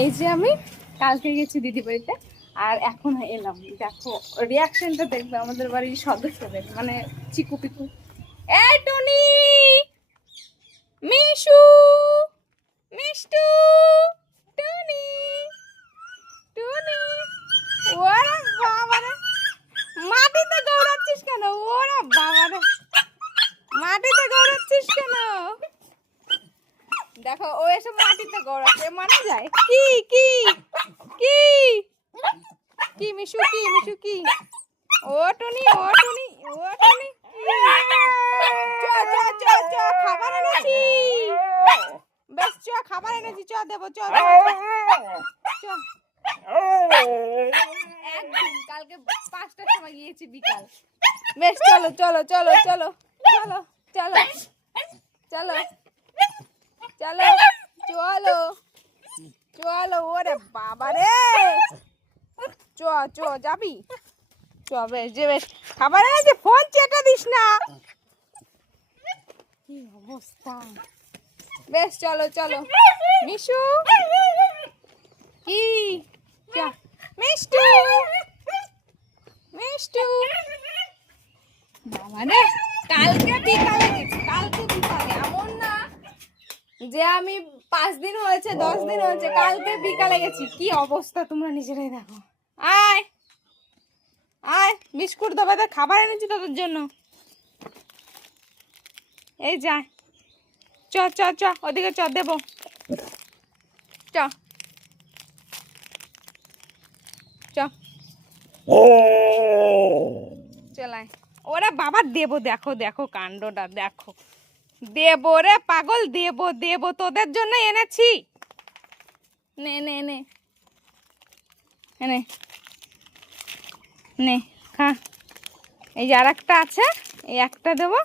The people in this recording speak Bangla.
এই যে আমি কালকে গেছি দিদি বাড়িতে আর এখন এলাম। দেখো রিয়াকশনটা দেখবে আমাদের বাড়ির সদস্যদের, মানে চিকু পিকু। এই Tony, Mishu, Mishtu, Tony, Tony. ওরে বাবারে, মাটিতে দৌড়াচ্ছিস কেন? ওরে বাবারে, মাটিতে দৌড়াচ্ছিস কেন? দেখো ও এসব মাটিতে গড়াচ্ছে, মানা যায়? কি কি কি কি মিশু, কি মিশু, কি? ও টনি, ও টনি, ও টনি, চ চ চ চ, খাবার এনেছি। বেশ চ, খাবার এনেছি, চ দেবো, চ চ চ। একদিন কালকে 5টার সময় গিয়েছি বিকাল। বেশ চলো চলো চলো চলো চলো চলো চলো চলো চলো চলো। ওরে বাবা রে, চ চ যাবি? চ, বেশ যে বেশ খাবার এনেছে, ফোন চেটে দিস না। কি অবস্থা। বেশ চলো চলো। মিশু, কি? মিষ্টু, মিষ্টু। বাবা রে, কালকে বিকালে গেছি, কালকে বিকালে, এমন না যে আমি 5 দিন হয়েছে 10 দিন হয়েছে, কালকে বিকালে গেছি। কি অবস্থা তোমরা নিজেরাই দেখো। আয় আয়, বিস্কুট দেবে, খাবার এনেছি তোদের জন্য। এই যা, চ চ চ, ওদিকে চ, দেবো, চ চ চলাই। ওরে বাবা, দেবো, দেখো দেখো কাণ্ডটা দেখো। দেবো রে পাগল, দেবো দেবো, তোদের জন্য এনেছি। নে নে নে নে নে, খা। এই যে আর একটা আছে, এই একটা দেবো।